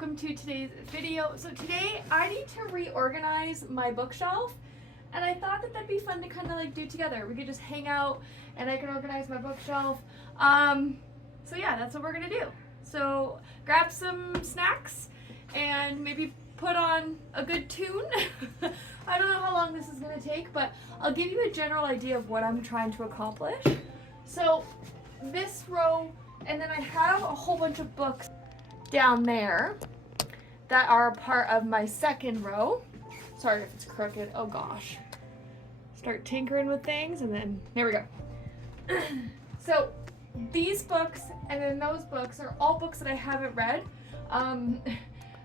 welcome to today's video. So today I need to reorganize my bookshelf, and I thought that that'd be fun to kind of like do together. We could just hang out and I can organize my bookshelf. So yeah, that's what we're gonna do. So grab some snacks and maybe put on a good tune. I don't know how long this is gonna take, but I'll give you a general idea of what I'm trying to accomplish. So this row, and then I have a whole bunch of books down there that are a part of my second row. Sorry if it's crooked, oh gosh. Start tinkering with things and then, here we go. So these books and then those books are all books that I haven't read.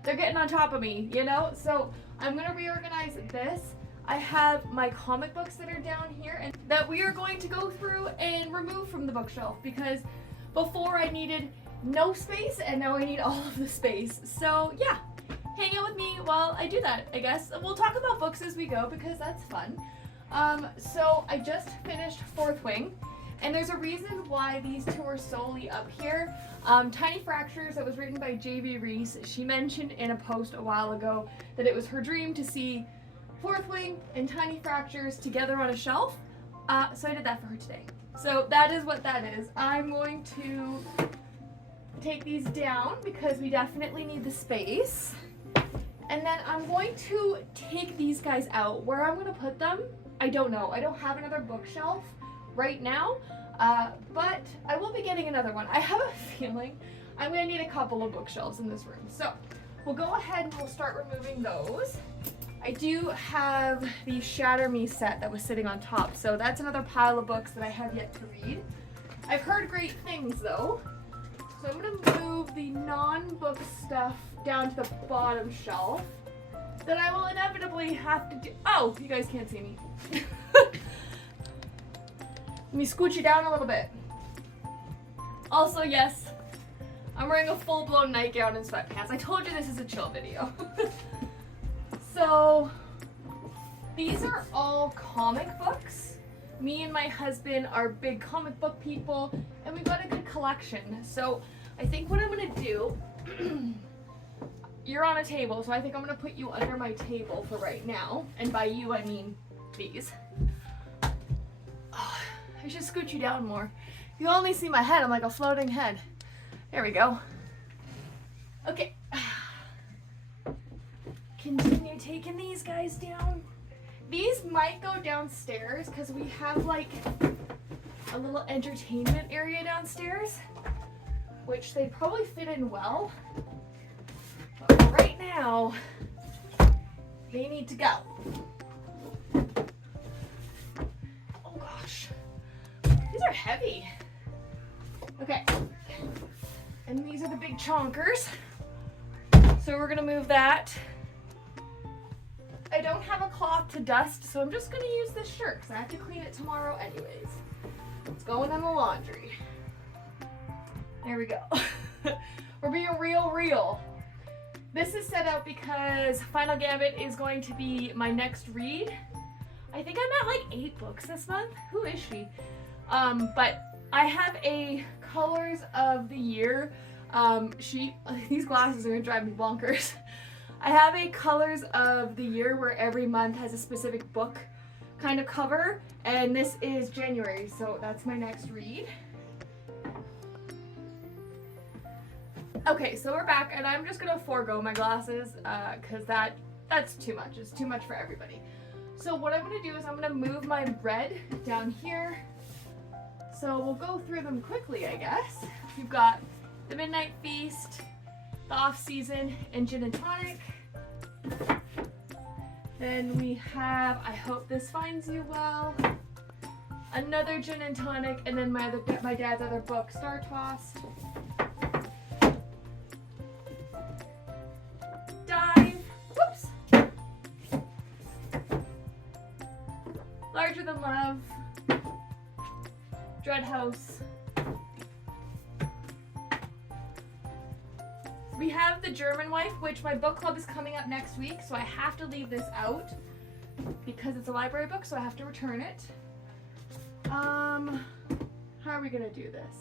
They're getting on top of me, you know? So I'm gonna reorganize this. I have my comic books that are down here and that we are going to go through and remove from the bookshelf, because before I needed no space and now I need all of the space. So yeah, hang out with me while I do that, I guess. We'll talk about books as we go because that's fun. So I just finished Fourth Wing, and there's a reason why these two are solely up here. Tiny Fractures, that was written by J.V. Reese. She mentioned in a post a while ago that it was her dream to see Fourth Wing and Tiny Fractures together on a shelf. So I did that for her today. So that is what that is. I'm going to take these down because we definitely need the space. And then I'm going to take these guys out. Where I'm going to put them, I don't know. I don't have another bookshelf right now, but I will be getting another one. I have a feeling I'm going to need a couple of bookshelves in this room. So we'll go ahead and we'll start removing those. I do have the Shatter Me set that was sitting on top, so that's another pile of books that I have yet to read. I've heard great things though, so I'm going to move the non-book stuff down to the bottom shelf. Then I will inevitably have to do— oh, you guys can't see me. Let me scooch you down a little bit. Also, yes, I'm wearing a full-blown nightgown and sweatpants. I told you this is a chill video. So these are all comic books. Me and my husband are big comic book people, and we've got a good collection. So I think what I'm gonna do, you're on a table, so I think I'm gonna put you under my table for right now. And by you, I mean these. Oh, I should scoot you down more. You only see my head, I'm like a floating head. There we go. Okay. Continue taking these guys down. These might go downstairs because we have like a little entertainment area downstairs, which they probably fit in well. But for right now, they need to go. Oh gosh, these are heavy. Okay, and these are the big chonkers. So we're gonna move that. I don't have a cloth to dust, so I'm just gonna use this shirt because I have to clean it tomorrow anyways. It's going in the laundry. There we go. We're being real. This is set up because Final Gambit is going to be my next read. I think I'm at like 8 books this month. Who is she? But I have a Colors of the Year. These glasses are gonna drive me bonkers. I have a Colors of the Year where every month has a specific book kind of cover, and this is January, so that's my next read. Okay, so we're back, and I'm just gonna forego my glasses because that's too much. It's too much for everybody. So what I'm gonna do is I'm gonna move my red down here. So we'll go through them quickly, I guess. We've got The Midnight Feast, The Off Season, and Gin and Tonic. Then we have I Hope This Finds You Well, another Gin and Tonic, and then my dad's other book, Star Tossed. Dive, whoops, Larger Than Love, Dread House. We have The German Wife, which my book club is coming up next week, so I have to leave this out because it's a library book, so I have to return it. How are we gonna do this?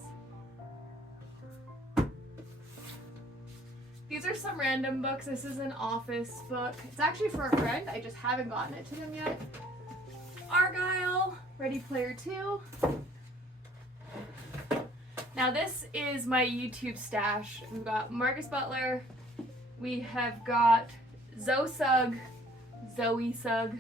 These are some random books. This is an office book. It's actually for a friend. I just haven't gotten it to him yet. Argyle, Ready Player 2. Now this is my YouTube stash. We've got Marcus Butler. We have got Zoe Sugg. And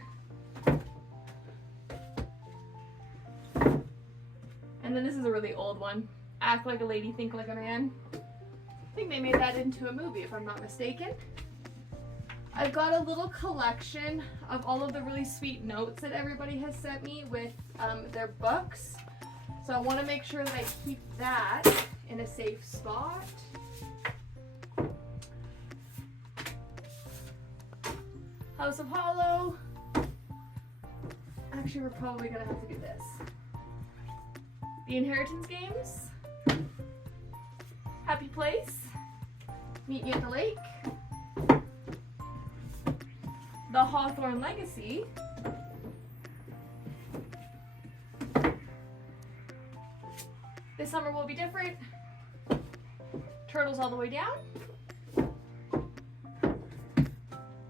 then this is a really old one. Act Like a Lady, Think Like a Man. I think they made that into a movie if I'm not mistaken. I've got a little collection of all of the really sweet notes that everybody has sent me with their books. So I want to make sure that I keep that in a safe spot. House of Hollow. Actually, we're probably going to have to do this. The Inheritance Games. Happy Place. Meet Me at the Lake. The Hawthorne Legacy. This Summer Will Be Different. Turtles All the Way Down.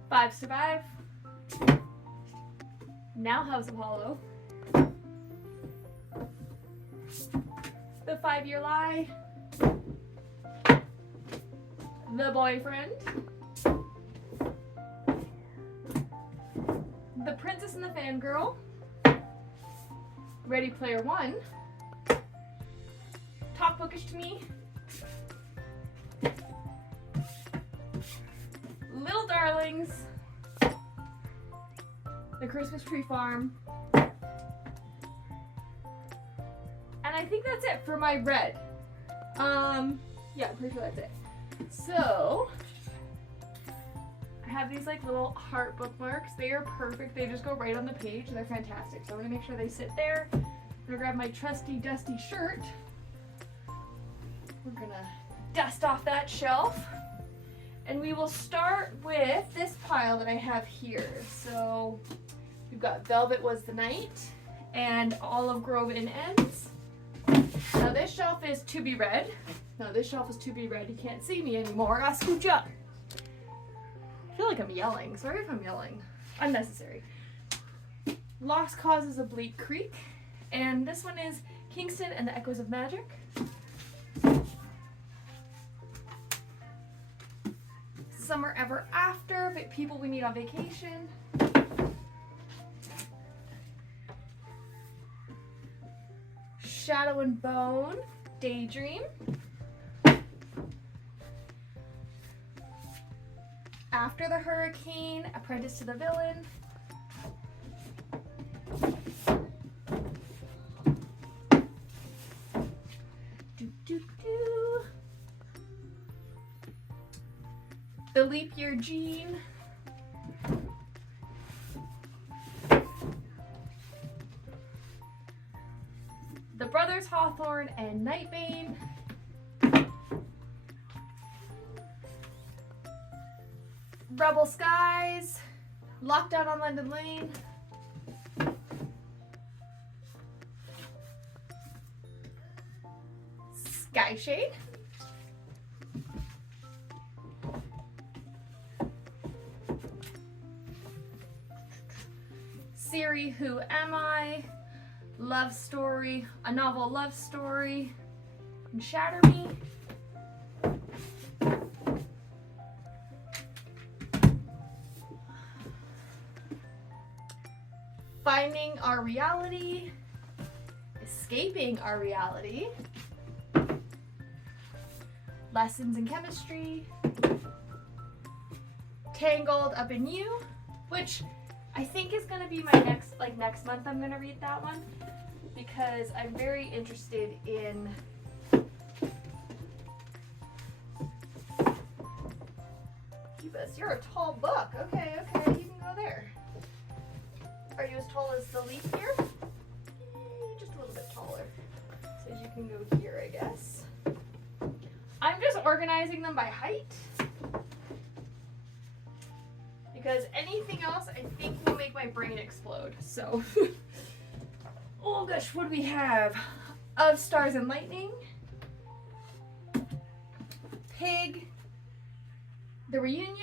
5 Survive. Now House of Hollow. The 5-Year Lie. The Boyfriend. The Princess and the Fangirl. Ready Player One. Talk Bookish to Me. Little Darlings. The Christmas Tree Farm. And I think that's it for my red. Yeah, I'm pretty sure that's it. So, I have these like little heart bookmarks. They are perfect. They just go right on the page. They're fantastic. So I'm gonna make sure they sit there. I'm gonna grab my trusty dusty shirt. We're gonna dust off that shelf. And we will start with this pile that I have here. So we've got Velvet Was the Night and Olive Grove in Ends. Now this shelf is to be read. No, this shelf is to be read. You can't see me anymore. I gotta scooch up. I feel like I'm yelling. Sorry if I'm yelling. Unnecessary. Lost Causes of Bleak Creek. And this one is Kingston and the Echoes of Magic. Summer Ever After, but People We Meet on Vacation. Shadow and Bone, Daydream. After the Hurricane, Apprentice to the Villain. The Leap Year Gene. The Brothers Hawthorne and Nightbane. Rebel Skies. Lockdown on London Lane. Skyshade. Siri, Who Am I? Love Story, A Novel Love Story, and Shatter Me. Finding Our Reality, Escaping Our Reality, Lessons in Chemistry, Tangled Up in You, which I think is going to be my next month I'm going to read that one because I'm very interested in Phoebus. You're a tall book. Okay, you can go there. Are you as tall as the leaf here? Just a little bit taller. So you can go here, I guess. I'm just organizing them by height. Because anything else I think will make my brain explode. So, oh gosh, what do we have? Of Stars and Lightning, Pig, The Reunion.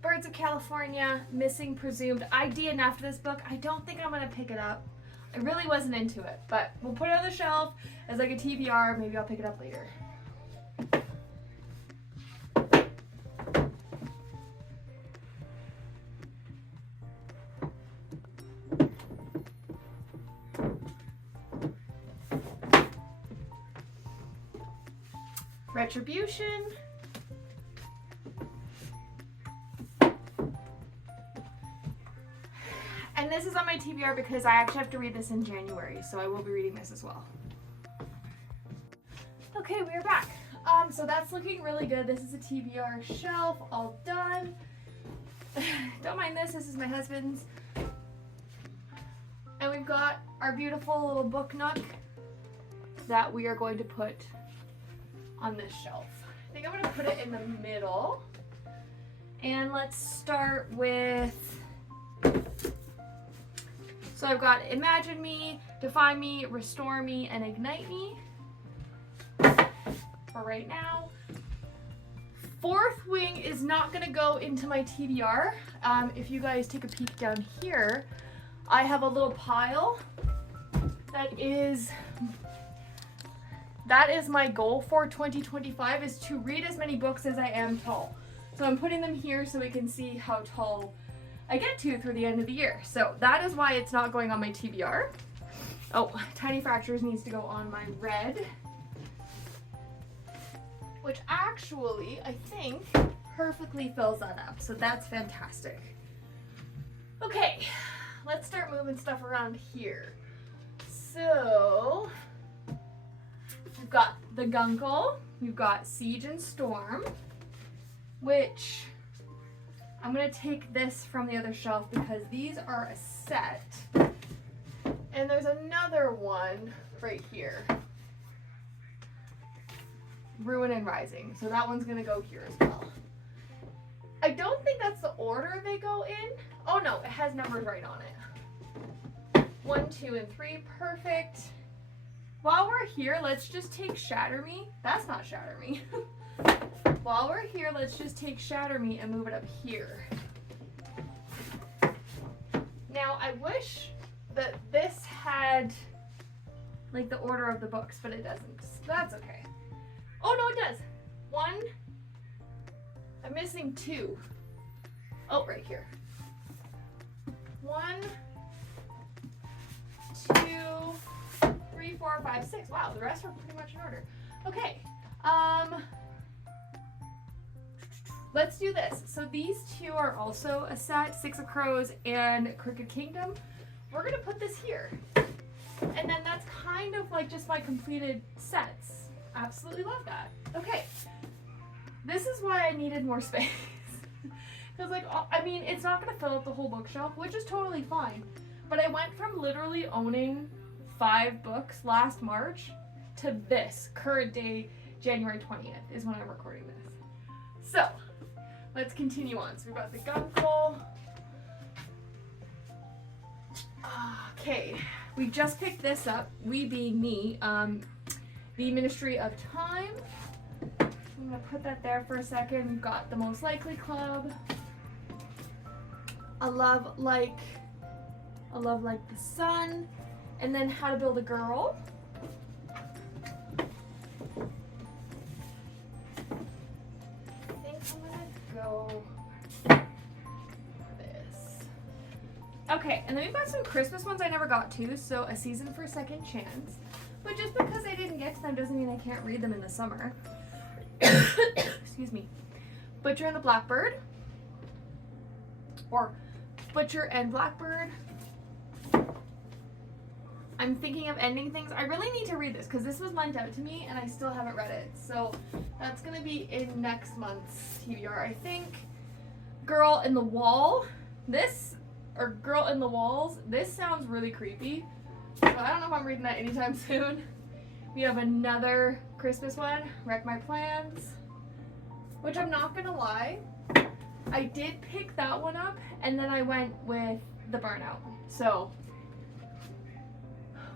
Birds of California, Missing Presumed. I DNF'd this book. I don't think I'm gonna pick it up. I really wasn't into it, but we'll put it on the shelf as like a TBR. Maybe I'll pick it up later. Retribution. And this is on my TBR because I actually have to read this in January, so I will be reading this as well. Okay, we are back. So that's looking really good. This is a TBR shelf, all done. Don't mind this, this is my husband's. And we've got our beautiful little book nook that we are going to put on this shelf. I think I'm gonna put it in the middle. And let's start with, so I've got Imagine Me, Define Me, Restore Me, and Ignite Me for right now. Fourth Wing is not gonna go into my TBR. If you guys take a peek down here, I have a little pile that is my goal for 2025, is to read as many books as I am tall. So I'm putting them here so we can see how tall I get to through the end of the year. So that is why it's not going on my TBR. Oh, Tiny Fractures needs to go on my red, which actually I think perfectly fills that up. So that's fantastic. Okay, let's start moving stuff around here. So we've got The Guncle, we've got Siege and Storm, which I'm gonna take this from the other shelf because these are a set. And there's another one right here, Ruin and Rising. So that one's gonna go here as well. I don't think that's the order they go in. Oh no, it has numbers right on it. 1, 2, and 3, perfect. While we're here, let's just take Shatter Me. That's not Shatter Me. While we're here, let's just take Shatter Me and move it up here. Now, I wish that this had like the order of the books, but it doesn't. So that's okay. Oh no, it does. 1. I'm missing 2. Oh, right here. 1, 2, 3, 4, 5, 6. Wow, the rest are pretty much in order. Okay. Let's do this. So these two are also a set, Six of Crows and Crooked Kingdom. We're gonna put this here. And then that's kind of like just my completed sets. Absolutely love that. Okay. This is why I needed more space. Because like, I mean, it's not gonna fill up the whole bookshelf, which is totally fine. But I went from literally owning 5 books last March to this current day, January 20th is when I'm recording this. So let's continue on. So we've got The Guncle. Okay, we just picked this up, we being me, The Ministry of Time. I'm gonna put that there for a second. We've got The Most Likely Club, A Love Like the Sun, and then How to Build a Girl. I think I'm gonna go this. Okay, and then we've got some Christmas ones I never got to, so A Season for a Second Chance. But just because I didn't get to them doesn't mean I can't read them in the summer. Excuse me. Butcher and the Blackbird, or Butcher and Blackbird. I'm thinking of ending things. I really need to read this because this was lent out to me and I still haven't read it. So that's gonna be in next month's TBR, I think. Girl in the Wall. This, or Girl in the Walls, this sounds really creepy. So I don't know if I'm reading that anytime soon. We have another Christmas one, Wreck My Plans, which I'm not gonna lie, I did pick that one up and then I went with the Burnout. So,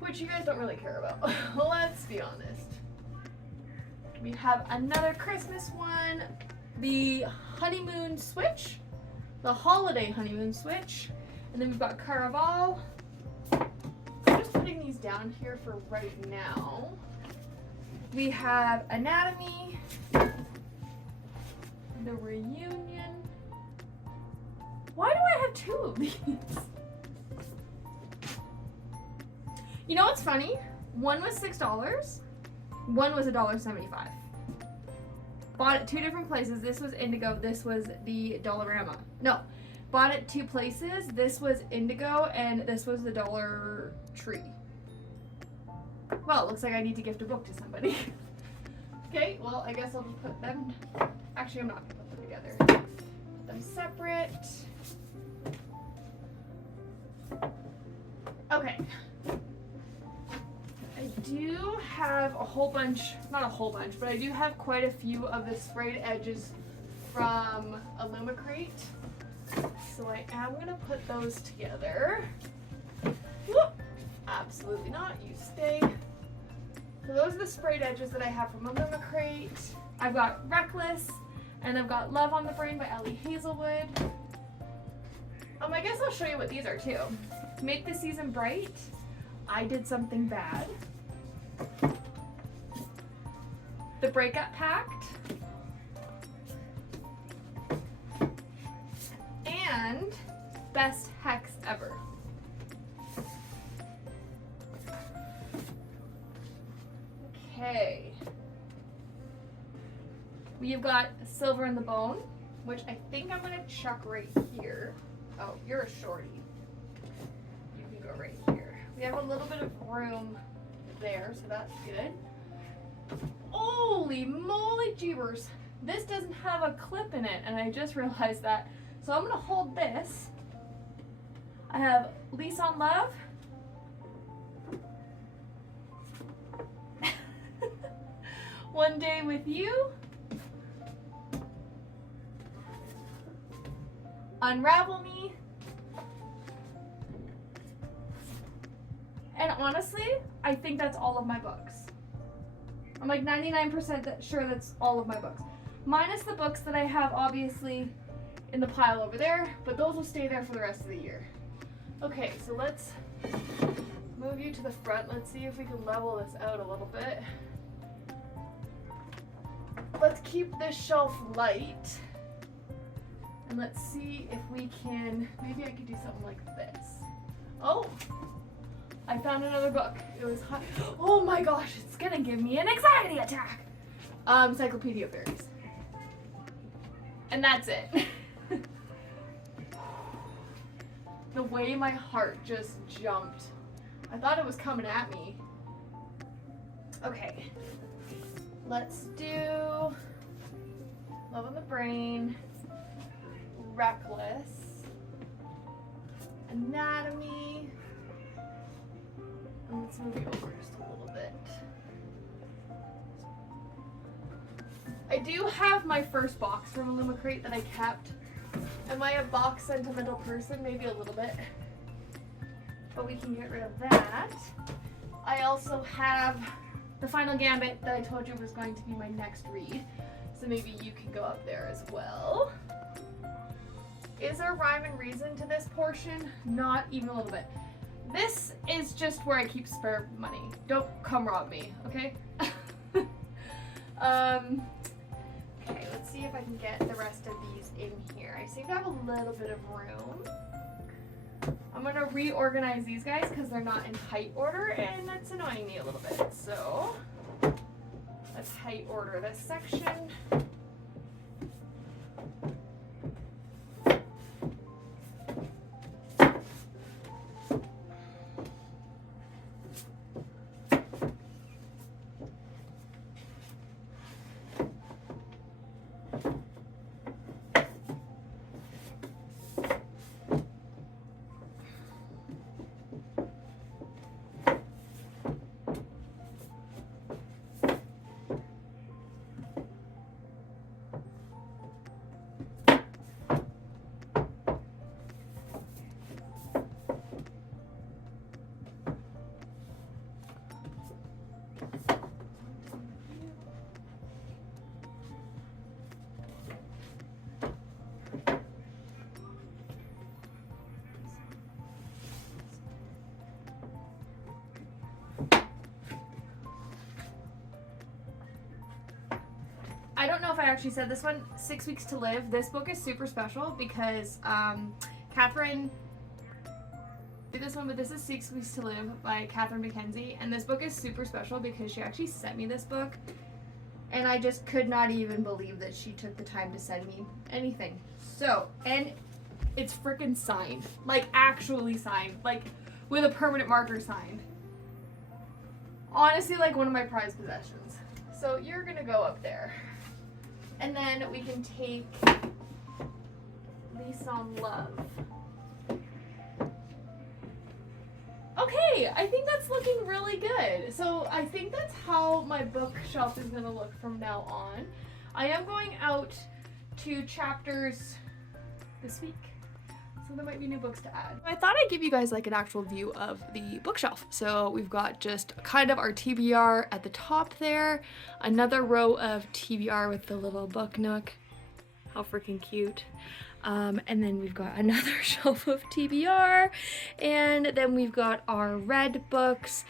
which you guys don't really care about. Let's be honest. We have another Christmas one, the Honeymoon Switch, the Holiday Honeymoon Switch, and then we've got Caraval. I'm just putting these down here for right now. We have Anatomy, the Reunion. Why do I have 2 of these? You know what's funny? One was $6, one was $1.75. Bought at 2 different places. This was Indigo, this was the Dollarama. No, bought at 2 places. This was Indigo and this was the Dollar Tree. Well, it looks like I need to gift a book to somebody. Okay, well, I guess I'll just put them. Actually, I'm not gonna put them together. Put them separate. Okay. I do have a whole bunch, not a whole bunch, but I do have quite a few of the sprayed edges from Illumicrate. So I am gonna put those together. Whoop. Absolutely not, you stay. So those are the sprayed edges that I have from Illumicrate. I've got Reckless, and I've got Love on the Brain by Ellie Hazelwood. I guess I'll show you what these are too. Make the Season Bright. I Did Something Bad. The Breakup Pact. And Best Hex Ever. Okay. We've got Silver in the Bone, which I think I'm gonna chuck right here. Oh, you're a shorty. You can go right here. We have a little bit of room there, so that's good. Holy moly jeebers. This doesn't have a clip in it, and I just realized that. So I'm gonna hold this. I have Lease on Love. One Day with You. Unravel Me. And honestly, I think that's all of my books. I'm like 99% sure that's all of my books. Minus the books that I have obviously in the pile over there, but those will stay there for the rest of the year. Okay, so let's move you to the front. Let's see if we can level this out a little bit. Let's keep this shelf light. And let's see if we can, maybe I could do something like this. Oh, I found another book. It was hot. Oh my gosh, it's gonna give me an anxiety attack. Encyclopedia Fairies. And that's it. The way my heart just jumped. I thought it was coming at me. Okay. Let's do Love on the Brain, Reckless, Anatomy, and let's move you over just a little bit. I do have my first box from Illumicrate that I kept. Am I a box sentimental person? Maybe a little bit, but we can get rid of that. I also have The Final Gambit that I told you was going to be my next read, so maybe you can go up there as well. Is there rhyme and reason to this portion? Not even a little bit. This is just where I keep spare money. Don't come rob me, okay? Okay, let's see if I can get the rest of these in here. I seem to have a little bit of room. I'm gonna reorganize these guys because they're not in height order and that's annoying me a little bit. So let's height order this section. if I actually said this one, 6 Weeks to Live. This book is super special because Catherine did this one, but this is 6 Weeks to Live by Catherine Mackenzie. And this book is super special because she actually sent me this book. And I just could not even believe that she took the time to send me anything. So, and it's freaking signed. Like, actually signed. Like, with a permanent marker signed. Honestly, like one of my prized possessions. So you're gonna go up there. And then we can take Lease on Love. Okay, I think that's looking really good. So I think that's how my bookshelf is gonna look from now on. I am going out to chapters this week, so there might be new books to add. I thought I'd give you guys like an actual view of the bookshelf. So we've got just kind of our TBR at the top there, another row of TBR with the little book nook. How freaking cute. And then we've got another shelf of TBR, and then we've got our red books,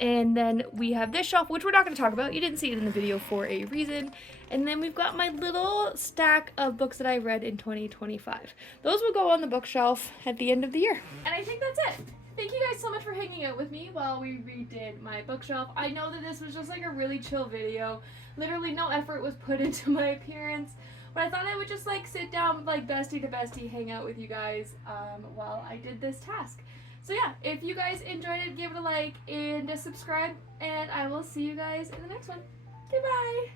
and then we have this shelf, which we're not going to talk about. You didn't see it in the video for a reason. And then we've got my little stack of books that I read in 2025. Those will go on the bookshelf at the end of the year. And I think that's it. Thank you guys so much for hanging out with me while we redid my bookshelf. I know that this was just like a really chill video. Literally no effort was put into my appearance. But I thought I would just like sit down like bestie to bestie, hang out with you guys while I did this task. So yeah, if you guys enjoyed it, give it a like and subscribe, and I will see you guys in the next one. Goodbye!